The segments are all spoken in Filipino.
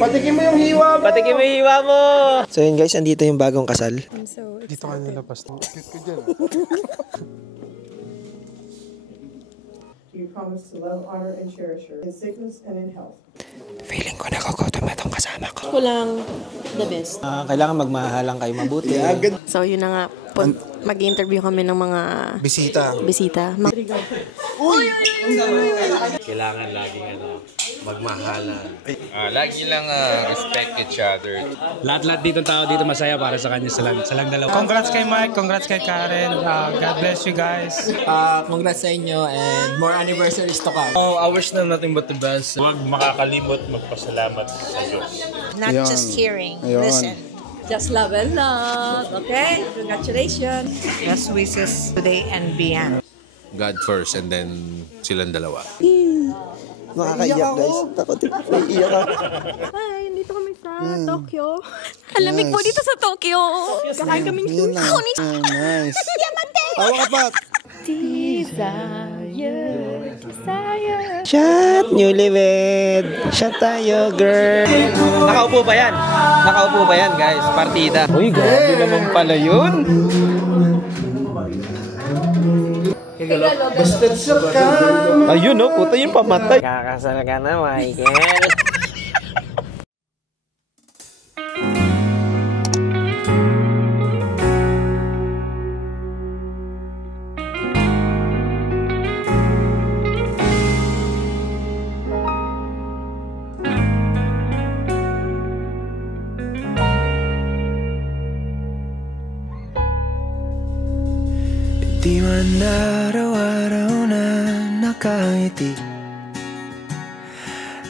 Patikin mo yung hiwa mo! Patikin mo yung hiwa mo! So yun guys, andito yung bagong kasal. Dito ka nilabas. Cute ko dyan. You promise to love, honor, and cherish her in sickness and in health. Feeling ko nagugutom na itong kasama ko. Kulang the best. Kailangan magmahalang kayo mabuti. So yun na nga, mag-interview kami ng mga Bisita. Kailangan laging magmahalan. Lagi lang respect each other. Lahat-lahat dito tao dito masaya para sa kanya silang dalawa. Congrats kay Mike, congrats kay Karen. God bless you guys. Congrats sa inyo and more anniversaries to come. I wish them nothing but the best. Huwag makakalimot magpasalamat sa Diyos. Not just hearing, listen. Just love and love, okay? Congratulations. Best wishes today and beyond. God first and then silang dalawa. Nakakaiyak guys. Takot din. Naiiyak ka. Hi, dito kami sa Tokyo. Alamig po dito sa Tokyo. Kakain kaming sushi. Nice. Tawa ka pa. Shot, newlywed. Shot tayo, girl. Nakaupo ba yan? Nakaupo ba yan, guys? Partida. Uy, grabe naman pala yun. Basta ka. Ayun, no? Puta yung pamatay. Kakasal ka na, Michael. Di man araw-araw na nakangiti,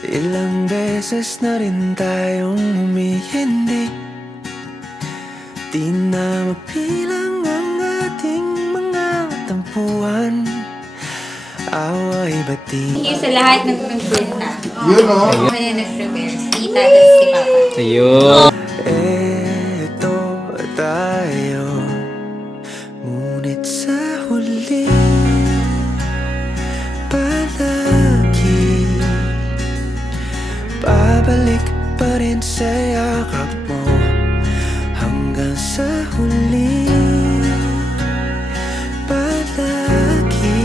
ilang beses na rin tayong humihindi. Di na mapilang ang ating mga tampuhan, away bating. Thank you sa lahat ng nagpunta. Yun o. Ako na nag-prepare. Si Tita at si Papa. Ayun. Eto tayo, ngunit sa huli palagi babalik pa rin sa yakap mo hanggang sa huli. Palagi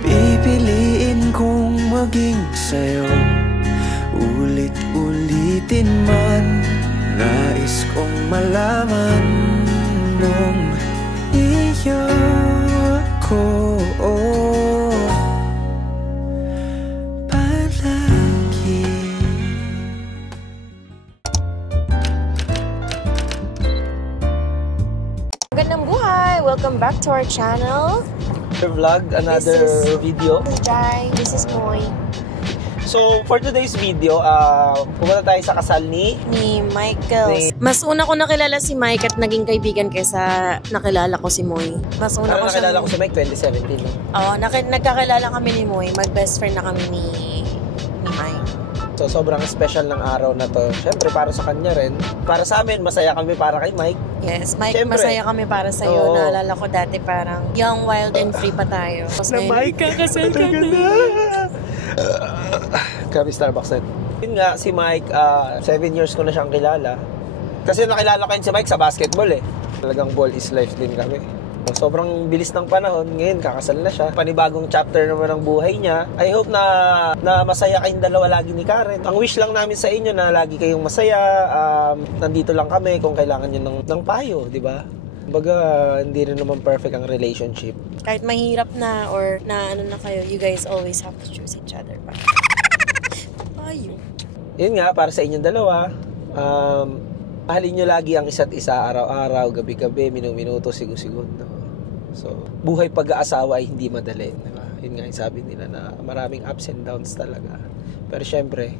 pipiliin kong maging sa'yo, ulit-ulitin man. Nais kong malaman nung iyo ako palagi. Magandang buhay! Welcome back to our channel. Vlog, another video. This is Jai. This is Moy. So, for today's video, pumunta tayo sa kasal ni Michael. Mas una ko nakilala si Mike at naging kaibigan kaysa nakilala ko si Moy. Mas una ko nakilala ko si Mike 2017. No? Oo, nagkakilala kami ni Moy. Mag-best friend na kami ni Mike. So, sobrang special ng araw na to. Siyempre, para sa kanya rin. Para sa amin, masaya kami para kay Mike. Yes, Mike, Siyempre, masaya kami para sa'yo. Naalala ko dati parang young, wild, and free pa tayo. Na Mike, kakasal ka na! Grabe Starbucks na. Yun nga, si Mike, 7 years ko na siyang kilala. Kasi nakilala ko yun si Mike sa basketball eh. Talagang ball is life din kami. Sobrang bilis ng panahon. Ngayon, kakasal na siya. Panibagong chapter naman ng buhay niya. I hope na masaya kayong dalawa lagi ni Karen. Ang wish lang namin sa inyo na lagi kayong masaya. Nandito lang kami kung kailangan nyo ng payo, di ba? Kumbaga, hindi rin naman perfect ang relationship. Kahit mahirap na or na ano na kayo, you guys always have to choose each other pa. Payo. Yun nga, para sa inyong dalawa, mahalin nyo lagi ang isa't isa araw-araw, gabi-gabi, minuto, segundo. So, buhay pag-aasawa ay hindi madali. Diba? Yun nga yung sabi nila na maraming ups and downs talaga. Pero syempre,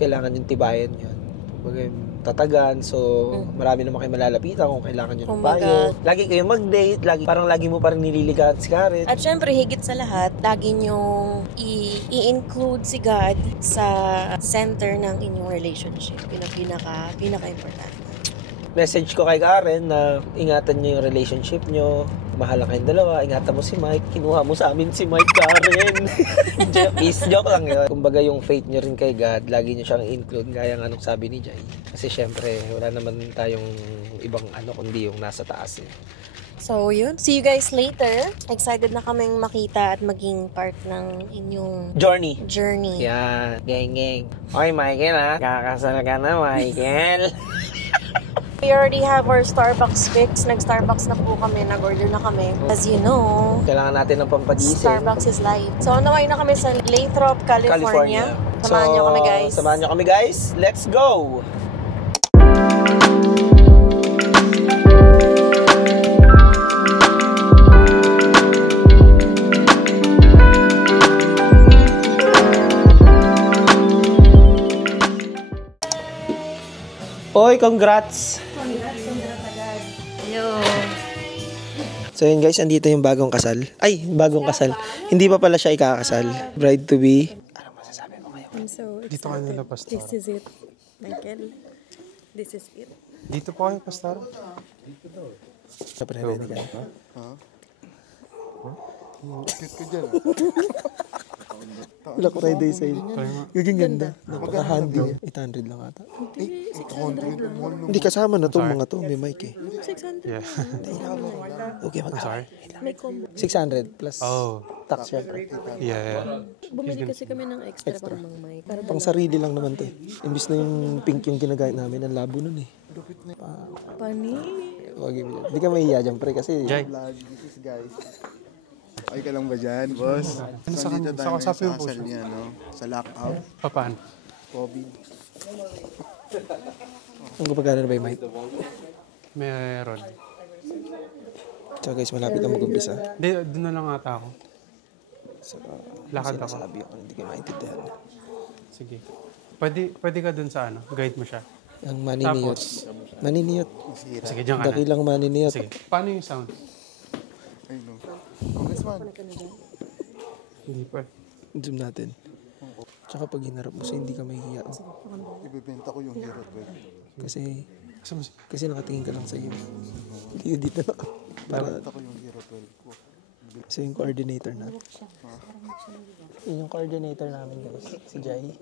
kailangan yung tibayan yun. Kumbaga, tatagan. So, marami naman kayo malalapitan kung kailangan nyo ng payo. Lagi kayo mag-date. Parang lagi mo parang nililigahan si Karen. At syempre, higit sa lahat, lagi nyong i-include si God sa center ng inyong relationship. Yun ang pinaka-importante. Message ko kay Karen na ingatan niyo yung relationship niyo. Mahala kayong dalawa, ingatan mo si Mike, kinuha mo sa amin si Mike, Karen. Peace, joke lang yun. Kumbaga yung faith nyo rin kay God, lagi nyo siyang include, gaya nga nung sabi ni Jai. Kasi syempre, wala naman tayong ibang kundi yung nasa taas eh. So yun, see you guys later. Excited na kaming makita at maging part ng inyong Journey. Yeah. Yan, geng. Oy, Michael ha, kakasal ka na, Michael. We already have our Starbucks fix. Nag-Starbucks na po kami, nag-order na kami. As you know, Kailangan natin ng pampagising. Starbucks is life. So, naway na kami sa Lathrop, California. Samahan nyo kami, guys. Samahan nyo kami, guys. Let's go! Oy, congrats! Hello. So yun guys, andito yung bagong kasal. Ay, bagong kasal. Hindi pa pala siya ikakasal. Bride to be. Ano masasabi mo ngayon? I'm so excited. Dito kayo nila, Pastor. This is it, Michael. This is it. Dito po kayo, Pastor. Siyempre, ready ka na. Cute ka dyan. Wala ko ready sa'yo. Yung ganda. Napaka-handy. 800 lang ata. Hindi kasama na to mga to. May mic eh. 600. Yeah. Okay, I'm sorry. May combo. 600 plus tax syempre. Yeah. Bumili kasi kami ng extra pang mga mic. Pang sarili lang naman to eh. Imbis na yung pink yung ginagamit namin, ang labo nun eh. Pani. Hindi ka mahiya dyan pre kasi. Jai. This is guys. Ay ka lang ba dyan, boss? So, dito tayo sa kasal niya, no? Sa lockout. Paano? COVID. Ang kapagana na ba yung mic? Meron. So guys, malapit na mag-umpisa. Hindi, doon na lang ata ako. So, Lakad ako. sabi ako, hindi kayo maintindihan. Sige. Pwede ka dun sa guide mo siya. Ang maniniyot. Maniniyot. Sige, diyan ka na. Dakilang maniniyot. Sige. Paano yung sound? Ay, no. Congressman. Hindi pa. Zoom natin. Tsaka pag hinarap mo siya, hindi ka mahihiya. Ibibenta ko yung Hero 12. Kasi nakatingin ka lang sa iyo. Hindi yun dito na. Ibibenta ko yung Hero 12 ko. So yung coordinator natin. Yun yung coordinator namin guys. Si Jai.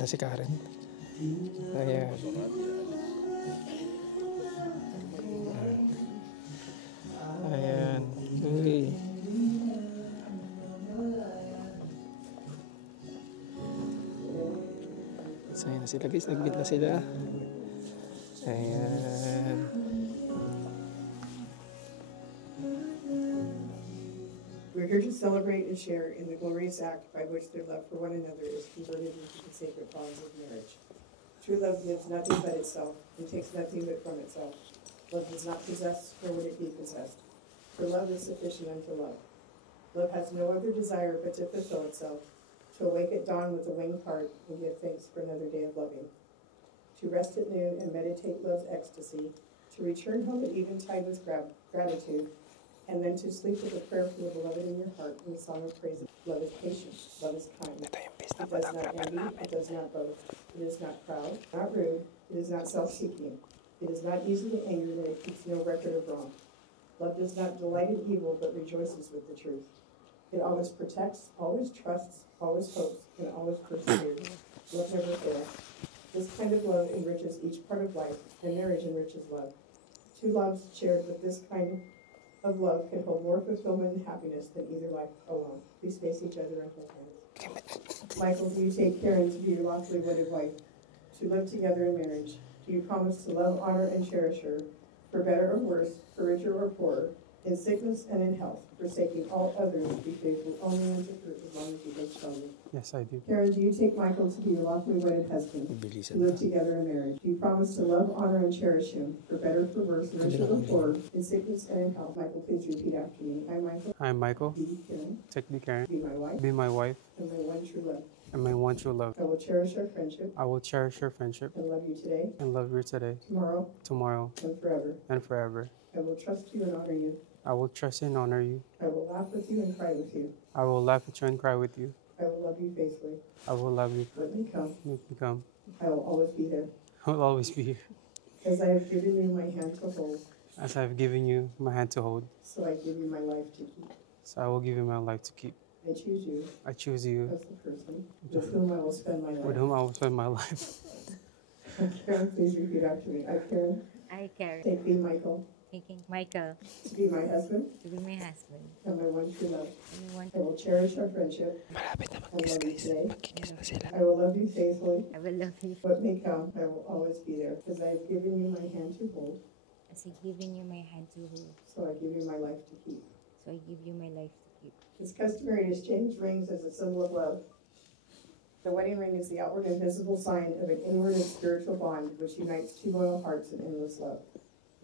Na si Karen. Ayan. Ayan. Uy. So ayan na sila guys. Nag-meet na sila. Ayan. We're here to celebrate and share in the glorious act by which their love for one another is converted into the sacred bonds of marriage. True love gives nothing but itself and takes nothing but from itself. Love does not possess, nor would it be possessed. For love is sufficient unto love. Love has no other desire but to fulfill itself, to awake at dawn with a winged heart and give thanks for another day of loving, to rest at noon and meditate love's ecstasy, to return home at eventide with gratitude, and then to sleep with a prayer for the beloved in your heart and a song of praise. Love is patient, love is kind. It does not envy, it does not boast, it is not proud, not rude, it is not self-seeking, it is not easily angered, and it keeps no record of wrong. Love does not delight in evil, but rejoices with the truth. It always protects, always trusts, always hopes, and always perseveres. Love never fails. This kind of love enriches each part of life, and marriage enriches love. Two loves shared with this kind of love can hold more fulfillment and happiness than either life alone. Please face each other and hold hands. Michael, do you take Karen to be your lawfully wedded wife, to live together in marriage? Do you promise to love, honor, and cherish her, for better or worse, for richer or poorer, in sickness and in health, forsaking all others, be faithful only unto her as long as you live strongly? Yes, I do. Karen, do you take Michael to be your lawfully wedded husband, to live together in marriage? Do you promise to love, honor, and cherish him, for better, for worse, for richer or poorer, in sickness and in health? Michael, please repeat after me. I, Michael. I'm Michael. Be Karen. Take me, Karen. Be my wife. Be my wife. And my one true love. And my one true love. I will cherish our friendship. I will cherish your friendship. And love you today. And love you today. Tomorrow. Tomorrow. And forever. And forever. I will trust you and honor you. I will trust and honor you. I will laugh with you and cry with you. I will laugh with you and cry with you. I will love you faithfully. I will love you. Let me come. Make me come. I will always be there. I will always be here. As I have given you my hand to hold, As I've given you my hand to hold, so I give you my life to keep. so I will give you my life to keep. I choose you I choose you, as the person with whom I will spend my with life. whom I will spend my life. Karen, please repeat after me. I, Karen, I, Karen, take thee, Michael, taking Michael to be my husband to be my husband. and my one true love. And I want I will cherish our friendship Malapit na and love you today. Magkikiss na sila. I will love you faithfully. I will love you What may come, I will always be there, because I have given you my hand to hold, as I given you my hand to hold. so I give you my life to keep. So I give you my life to keep. It's customary to exchange rings as a symbol of love. The wedding ring is the outward and visible sign of an inward and spiritual bond which unites two loyal hearts in endless love.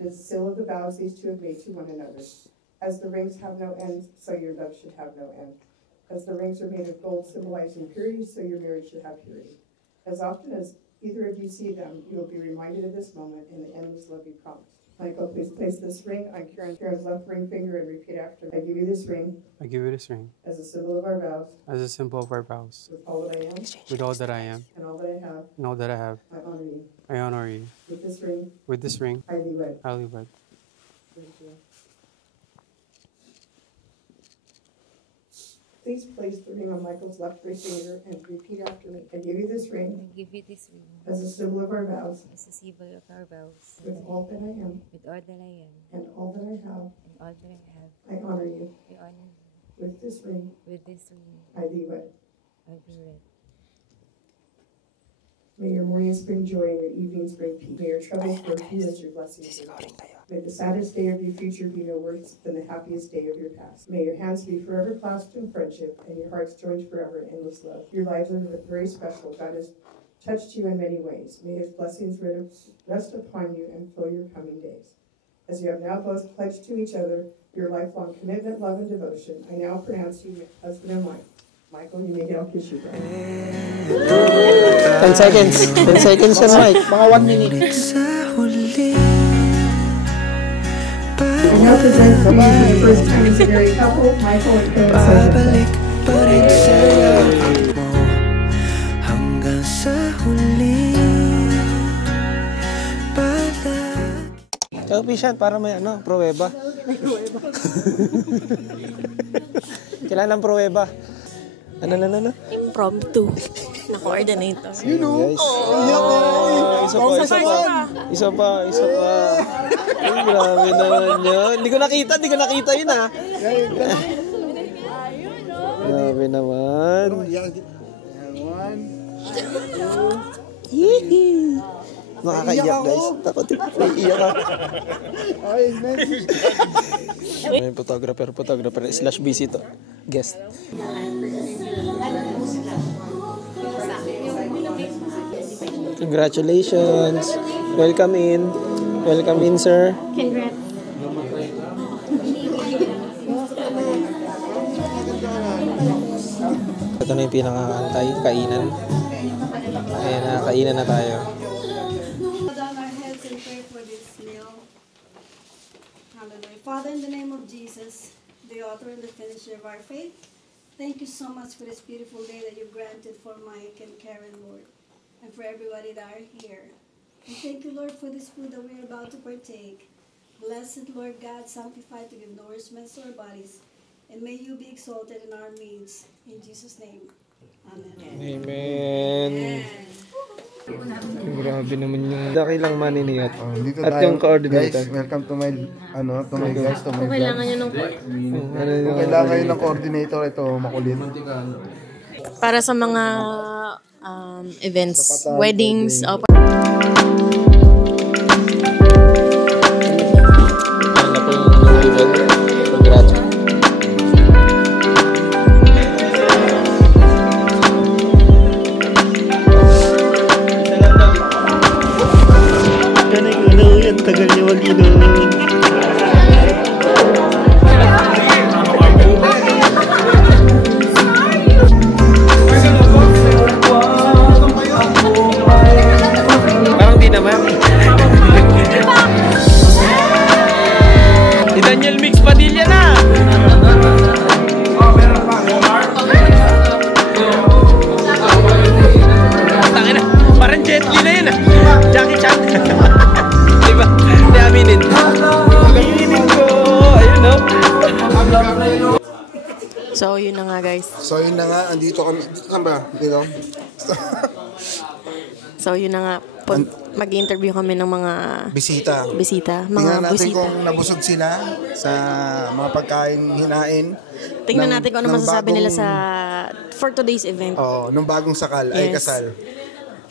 It is the seal of the vows these two have made to one another. As the rings have no end, so your love should have no end. As the rings are made of gold symbolizing purity, so your marriage should have purity. As often as either of you see them, you will be reminded of this moment and the endless love you promised. Michael, please place this ring on Karen's left ring finger and repeat after me. I give you this ring I give you this ring as a symbol of our vows, as a symbol of our vows. with all that I am With all that I am and all that I have, and all that I have, I honor you. I honor you. With this ring, With this ring, highly wed. highly wed. Thank you. Please place the ring on Michael's left ring finger and repeat after me. I give you this ring I give you this ring as a symbol of our vows, as a symbol of our vows. with all that I am With all that I am and all that I have, and all that I have, I honor you. I honor you. With this ring, With this ring, I thee wed. I be wed. May your mornings bring joy and your evenings bring peace. May your troubles grow few as your blessings grow. May the saddest day of your future be no worse than the happiest day of your past. May your hands be forever clasped in friendship and your hearts joined forever in endless love. Your lives are very special. God has touched you in many ways. May his blessings rest upon you and fill your coming days. As you have now both pledged to each other your lifelong commitment, love, and devotion, I now pronounce you husband and wife. Michael, you may get kiss you, bro. 10 seconds. 10 seconds yan, Mike. Mga 1 minute. I now present for you for the first time as a married couple, Michael and Karen Babalik pa rin sa'yo mo hanggang sa huli. Ka-official, para may pruweba. Kailangan ng pruweba. Ano? Impromptu na coordinator. You know? Isa pa. Ay, grabe naman yun. Hindi ko nakita yun, ha? Grabe naman. One. Hihi. Nakakaiyak, guys. Takot yun. Naiiyak ka. May photographer / busy to. Guest. Congratulations. Welcome in, sir. Congrats. Ito na yung pinakakantay, kainan. Ayan na, kainan na tayo. Down our heads and pray for this meal. Hallelujah. Father, in the name of Jesus, the author and the finisher of our faith, thank you so much for this beautiful day that you granted for Mike and Karen, Lord, and for everybody that are here. And thank you, Lord, for this food that we're about to partake. Blessed, Lord God, sanctified to give nourishment to our bodies, and may you be exalted in our midst. In Jesus' name, amen. Amen. Grabe naman yung daki lang maniniyat. Dito At tayo, yung coordinator. guys, welcome to my guys, to my Kung kailangan vlog. nyo ng Kung kailangan nyo ng coordinator, ito, makulit. para sa mga events, weddings, Ano po yung ribbon? Congrats. Yan, tagal niya mag-inom. So, yun na nga guys. So yun na nga, andito kami. Dito saan ba? Dito? So, yun na nga. Mag-interview kami ng mga Bisita. Mga Tingnan natin bisita. kung nabusog sila sa mga pagkain hinain. Tingnan natin kung ano masasabi nila sa for today's event. Oo, nung bagong sakal ay Yes. kasal.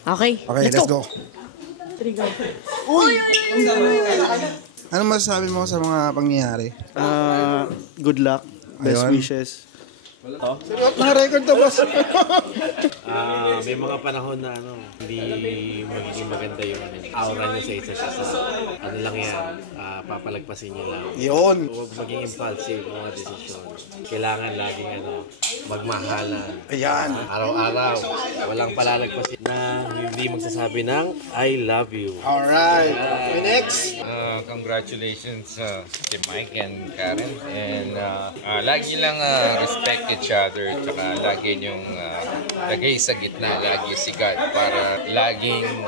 Okay, Okay, let's go. Uy! Ano masasabi mo sa mga pangyayari? Good luck. Best Ayun. wishes. Naka-record to, boss. May mga panahon na hindi magiging maganda yung aura niya sa isa't isa. Ano lang yan, papalagpasin niyo lang. Yun. Huwag maging impulsive mga desisyon. Kailangan laging magmahalan. Ayan. Araw-araw, walang palalagpasin na hindi magsasabi ng I love you. Alright. Okay, next. Congratulations to Mike and Karen. And lagi lang respect each other. Tsaka lagi niyong lagay sa gitna, lagi si God para laging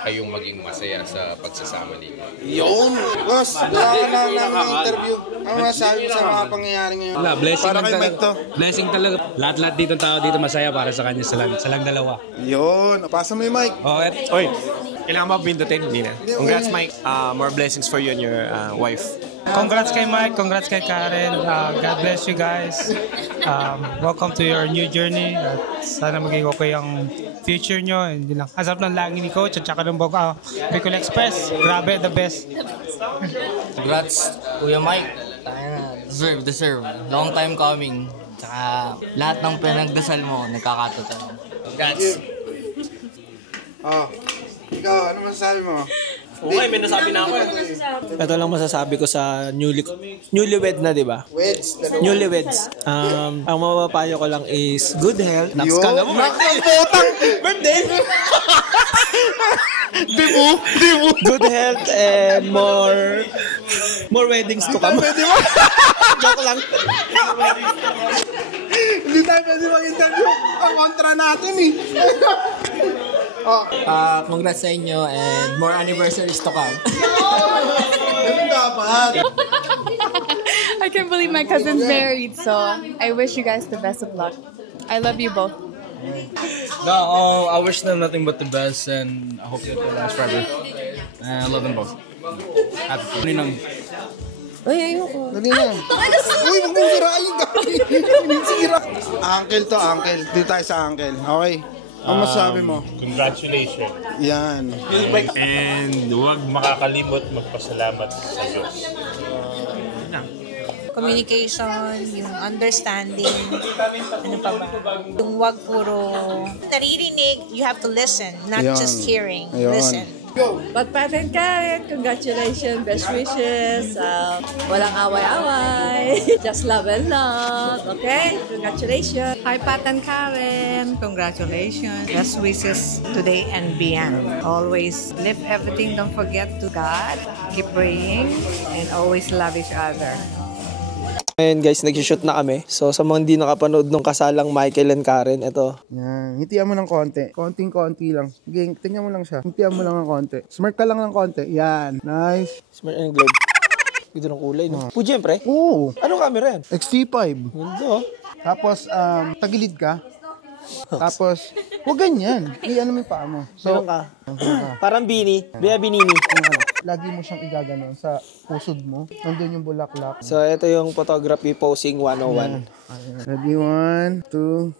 kayong maging masaya sa pagsasama ninyo. Yun. Boss, gawa ka na namin interview. Ano masasabi mo sa mga pangyayari ngayon? Wala, blessing Para lang kay talaga. Mike to. Blessing talaga. Lahat-lahat dito tao dito masaya para sa kanya. Silang dalawa. Yun. Pasa mo yung mic. Oy, kailangan mo pindutin, hindi na. Congrats, Mike. More blessings for you and your wife. Congrats kay Mike, congrats kay Karen. God bless you guys. Welcome to your new journey. At sana maging okay ang future nyo. Hindi lang. Asap ng langin ni Coach at saka ng Bicol Express. Grabe, the best. Congrats, Kuya Mike. Deserve. Long time coming. Tsaka lahat ng pinagdasal mo, nagkakatotoo. Congrats. Ikaw, ano masasabi mo? Okay, may nasabi na ako. Ito lang masasabi ko sa newlywed na, di ba? Newlyweds. Ang mapapayo ko lang is good health. Next ka lang mo. Birthday! Di mo. Good health and more weddings to come. Joke lang. Hindi tayo pwede mag-interview. Ang kontra natin eh. Congrats sa inyo and more anniversaries to come. Ganun dapat. I can't believe my cousin's married, so I wish you guys the best of luck. I love you both. No, I wish them nothing but the best, and I hope they last forever. And I love them both. Happy. Uy, ayoko. Dali na. Uy, huwag mong sirain. Sira. Uncle to, uncle. Dito tayo sa uncle. Okay. Ang masasabi mo? Congratulations. Yan. And huwag makakalimot magpasalamat sa Diyos. Communication, yung understanding, ano pa ba? Yung wag puro naririnig, you have to listen, not just hearing. Listen. Pat and Karen, congratulations, best wishes, walang away-away, just love and love, okay? Congratulations. Hi Pat and Karen, congratulations, best wishes today and beyond. Always live everything, don't forget to God, keep praying, and always love each other. Ngayon guys, nag-shoot na kami. So sa mga hindi nakapanood nung kasalang Michael and Karen, ito. Yan. Hitian mo ng konti. Konting-konti lang. Sige, tingnan mo lang siya. Hitian mo lang ng konti. Smirk ka lang ng konti. Yan. Nice. Smirk and globe. Ganda ng kulay, no? Siyempre. Oo. Anong camera yan? XT5. Ganda. Tapos, tagilid ka. Tapos, huwag ganyan. Ano mo yung paa mo. So, ka. Parang bini. Bea binini. Lagi mo siyang igaganon sa pusod mo. Nandun yung bulaklak. So, ito yung photography posing 101. Ready? 1, 2,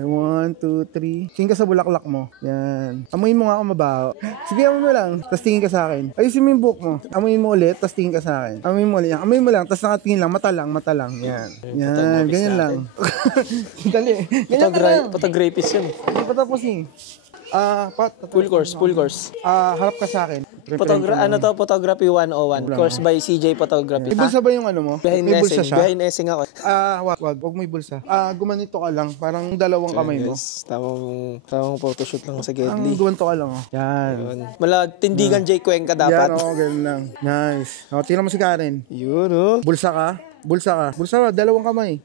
3. 1, 2, 3. Tingin ka sa bulaklak mo. Yan. Amuin mo nga ako mabaho. Sige, amuin mo lang. Tapos tingin ka sa akin. Ayusin mo yung buhok mo. Amuin mo ulit. Tapos tingin ka sa akin. Amuin mo ulit. Amuin mo lang. Tapos nakatingin lang. Mata lang. Yan. Yan. Ganyan lang. Dali. Ganyan ka lang. Photographist yun. Hindi pa tapos eh. Full course. Harap ka sa akin. Photography 101. Course by CJ Photography. May bulsa ba yung ano mo? May bulsa siya? Behind essing ako. Wag mo yung bulsa. Gumanito ka lang. Parang dalawang kamay mo. Tamang photoshoot lang sa Gedli. Gumanito ka lang. Yan. Tindigan J. Cuenca dapat. Yan, ganun lang. Nice. Tingnan mo si Karen. Yun, oh. Bulsa ka. Bulsa, dalawang kamay.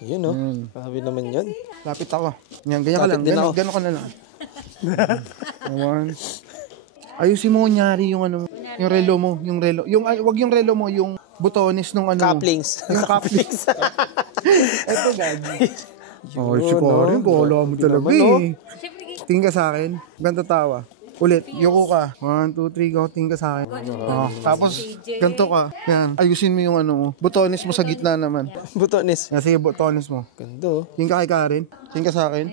Yun, oh. Sabi naman yun. Lapit ako. Yan, ganyan ka lang. Ganyan ka na lang. Ayusin mo kunyari yung ano, yung relo mo, wag yung relo mo, yung butones nung ano. Couplings. Yung couplings. Ito, gagi. Oh, si Karen, bola mo talaga eh. Tingin ka sa akin. Ganto tawa. Ulit, yuko ka. 1, 2, 3, go. Tingin ka sa akin. Oh, tapos, ganto ka. Yan. Ayusin mo yung ano mo. Butones mo sa gitna naman. Butones? Yan, sige, butones mo. Gando. Tingin ka kay Karen. Tingin ka sa akin.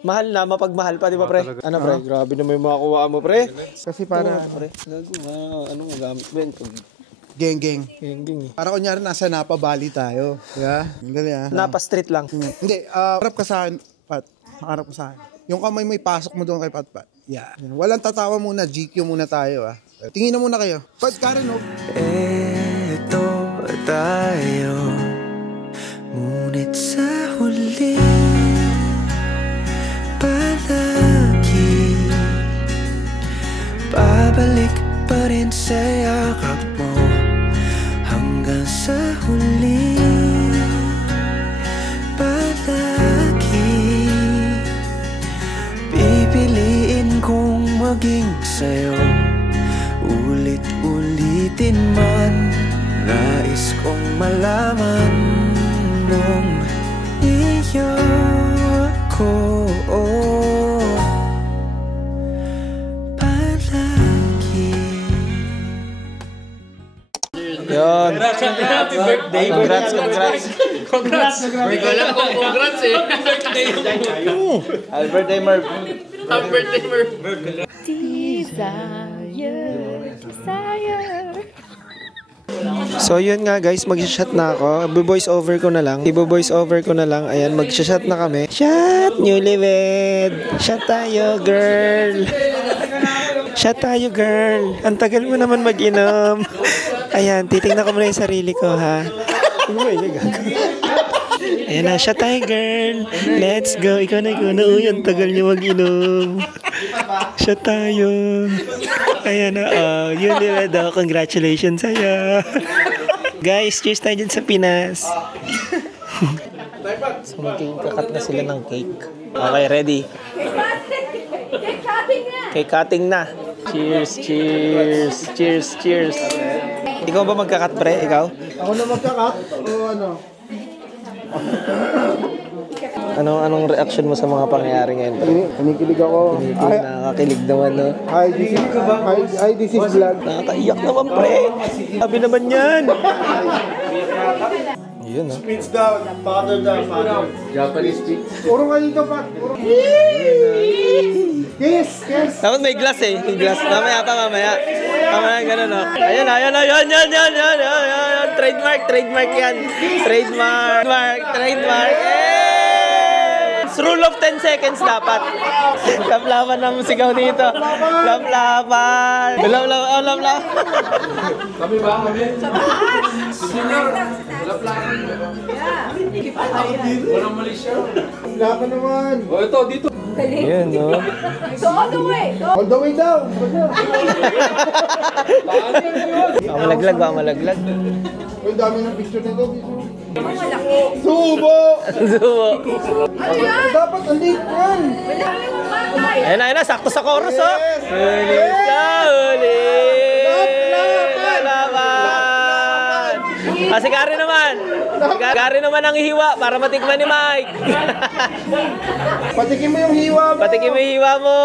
Mahal na, mapagmahal pa, di ba, pre? Ano, pre? Grabe na may makuha mo, pre. Kasi para... pre. Ano magamit, Ben? Geng-geng. Para kunyari nasa Napa Valley tayo. Diba? Galing ah. Napa Street lang. Hindi, harap ka sa akin, Pat. Harap ka sa akin. Yung kamay mo ipasok mo doon kay Pat. Yeah. Walang tatawa muna, GQ muna tayo ah. Tingin na muna kayo. Pat, Karen, oh. Eto tayo, ngunit sa huli palagi babalik pa rin sa yakap mo hanggang sa huli. Palagi pipiliin kong maging sa'yo, ulit-ulitin man. Nais kong malaman nung iyo ako palagi. Yun. Happy birthday. Congrats. Wala kong congrats eh. Birthday yung Happy birthday, Merv. Happy birthday, Merv. Desire. So yun nga guys, mag-shot na ako. Ibo-voice over ko na lang. Ayan, mag-shot na kami. Shot, newlywed. Shot tayo, girl. Ang tagal mo naman mag-inom. Ayan, titignan ko muna yung sarili ko, ha. Ayan na, shot tayo, girl. Let's go. Ikaw na. Uy, ang tagal niyo mag-inom. Shot tayo. Ayan na, yun nila daw. Congratulations sa'yo. Guys, cheers tayo dyan sa Pinas. So, magkikakat na sila ng cake. Okay, ready? Cake cutting na. Cheers. Ikaw ba magkakat, pre? Ikaw? Ako na magkakat? O ano? Anong reaction mo sa mga pangyayari ngayon? Kinikilig ako. Nakakakilig naman, no? Hi, this is vlog. Nakakaiyak naman, pre. Sabi naman yan. Yun, no? Speech down. Father down. Japanese speech. Puro nga dito, Pat. Yes. Dapat may glass eh. May glass. Mamaya, ganun, no? Ayan. Trademark yan. Trademark. Rule of 10 seconds dapat. Laplapan na musigaw dito. Laplapan. Kami ba? Walang mali siya. Laban naman. O ito, dito. Yan, no? All the way. All the way down. Baka malaglag. Ang dami ng picture nito. Malaki. Subo. Ano yan? Dapat ang liit yan. Ayun na, sakto sa chorus, oh. Huli. Laban. Si Karen naman. Karen naman ang hiwa para matikman ni Mike. Patikin mo yung hiwa mo.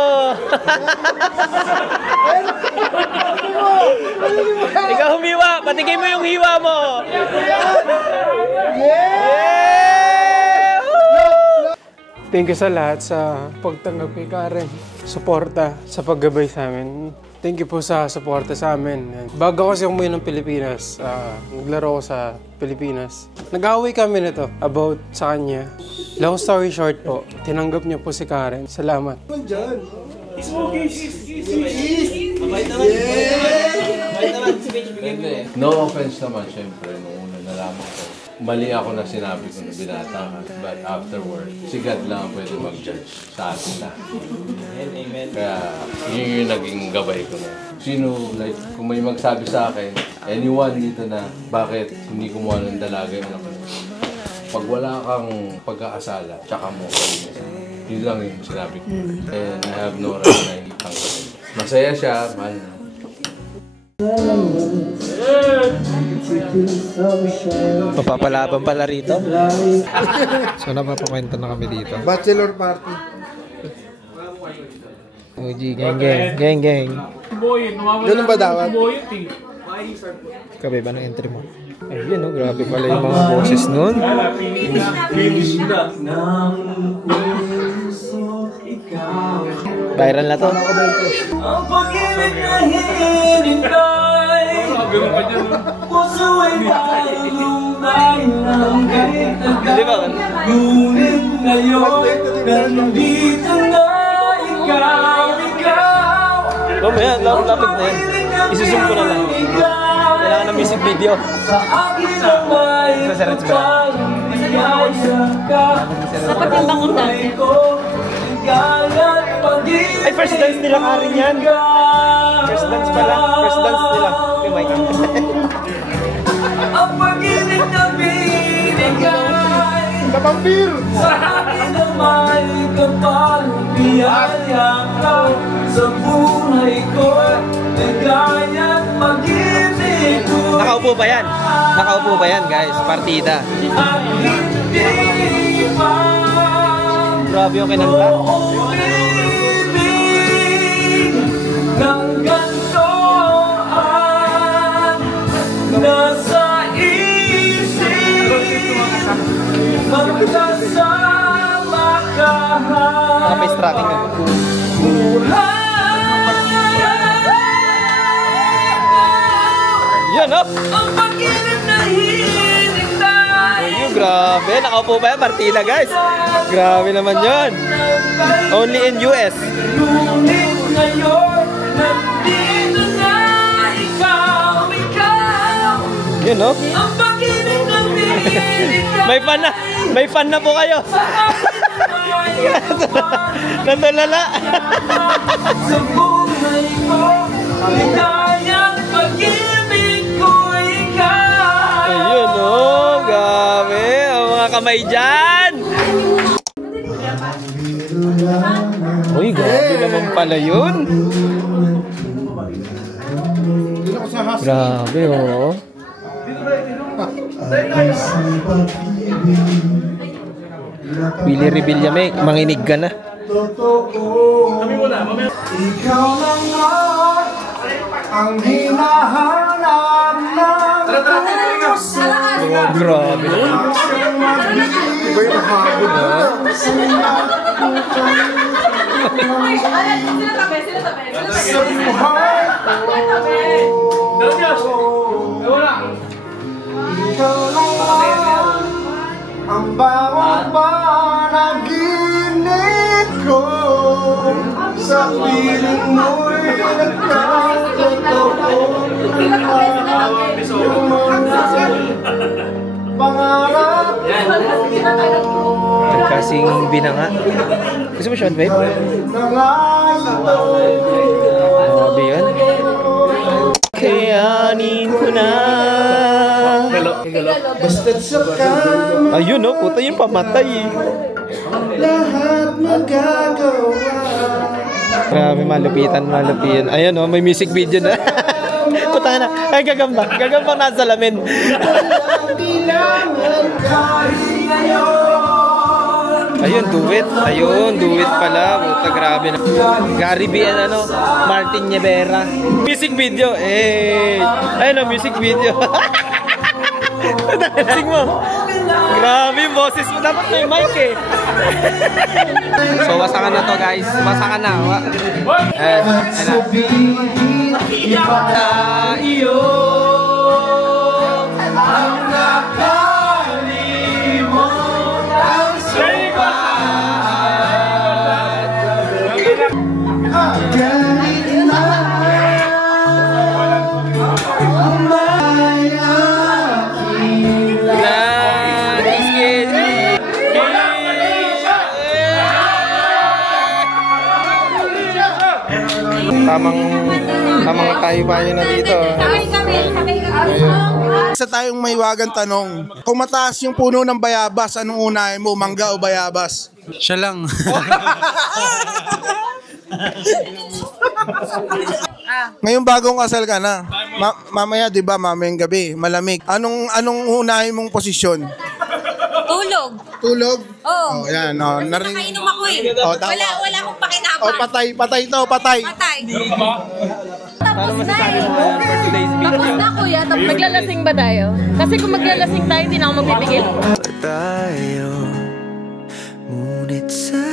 Ikaw humiwa, patikin mo yung hiwa mo. Thank you sa lahat sa pagtanggap kay Karen. Suporta sa paggabay sa amin. Thank you po sa suporta sa amin. Bago kasi umuwi ng Pilipinas, naglaro ko sa Pilipinas. Nag-away kami nito about sa kanya. Long story short po, tinanggap niyo po si Karen. Salamat. No offense naman, syempre, nung una nalaman ko. Mali ako na sinabi ko na binata ka. But afterward, si God lang ang pwede mag-judge sa atin na. Kaya yun yung naging gabay ko na. Sino, like, kung may magsabi sa akin, anyone dito na, bakit hindi kumuha ng dalaga yung anak mo? Pag wala kang pag-aasala, tsaka mo kalimutan. Yun lang yung sinabi ko. And I have no right na hindi tanggalin. Masaya siya, mahal na. Mapapalaban pala rito. So napapakwento na kami dito. Bachelor party. OG, gang. Ganun ba dapat? Kabe ba ng entry mo? Ayun, no? Grabe pala yung mga boses nun. Viral na to. Ang pag-ibig na hinintay, puso ay palumay ng kahit agad. Ngunit ngayon, nandito na ikaw. Mamaya, lapit na yan. Isusum ko na lang. Kailangan ng music video. Sasarit ba? Dapat yung bangong dati. Ay, first dance nila Karen yan. First dance pala. First dance nila. Okay, Mike. Ang pag-ibig na binigay Kapampir! sa akin na may kapalbiyaya ka sa buhay ko. Nagaya't mag-ibig ko. Nakaupo ba yan? Nakaupo ba yan, guys? Partida. At hindi pa Grabe yung kinanta. umibig ng ganito ang nasa isip. Magkasama ka Naka-face tracking yun. Yan, oh! ang pag-ibig na hinintay. Ayun, grabe. Nakaupo ba yan? Partida, guys. Grabe naman yun. Only in US. Ngunit ngayon, nandito na ikaw. Yun, oh. Ang pag-ibig na binigay. May fan na po kayo. Nandulala. Sa buhay ko, ligayang pag-ibig ko ikaw. Ayun, oh. Grabe. Ang mga kamay dyan. Uy, grabe naman pala yun. Grabe, oh. Willie Revillame, manginig ka na. Ikaw na nga ang hinahanap ng puso. Oh, grabe naman. Iba yung habon, ha? Sa buhay ikaw na nga ang bawat panaginip ko. Sa piling mo'y nagkatotoo. Yung mga pangarap Kasing binanga. Gusto mo shot, babe? Grabe yun. Kayanin ko na. Basta't saka Ayun, no? Puta yun, pamatay eh. lahat magagawa. Grabe, malupitan. Ayun, no? May music video na. Puta na. Ay, gagamba. Gagambang nasa salamin. Ayun, duet. Ayun, duet pala. Puta, grabe na. Gary B and ano, Martin Nievera. Music video. Eh. Ayun, no, music video. Sing mo. Grabe yung boses mo. Dapat may mic eh. So, wasakan na to, guys. Wasakan na. Na iyo ang nakalimutan sa kahit na may akila. Tamang tayo ba yun na dito? Isa tayong mahiwagang tanong. Kung mataas yung puno ng bayabas, anong unahin mo? Mangga o bayabas? Siya lang. Ngayon bagong kasal ka na. Mamaya 'di ba, mamayang gabi, malamig. Anong unahin mong posisyon? Tulog. Tulog? Oo. Oh, yan, oh, narinig. Nakainom ako eh. Oh, Wala akong pakinabang. Oh, patay to, patay. Patay. Tapos na kuya, tapos maglalasing ba tayo? Kasi kung maglalasing tayo, hindi na ako magpipigil. Tayo, ngunit sa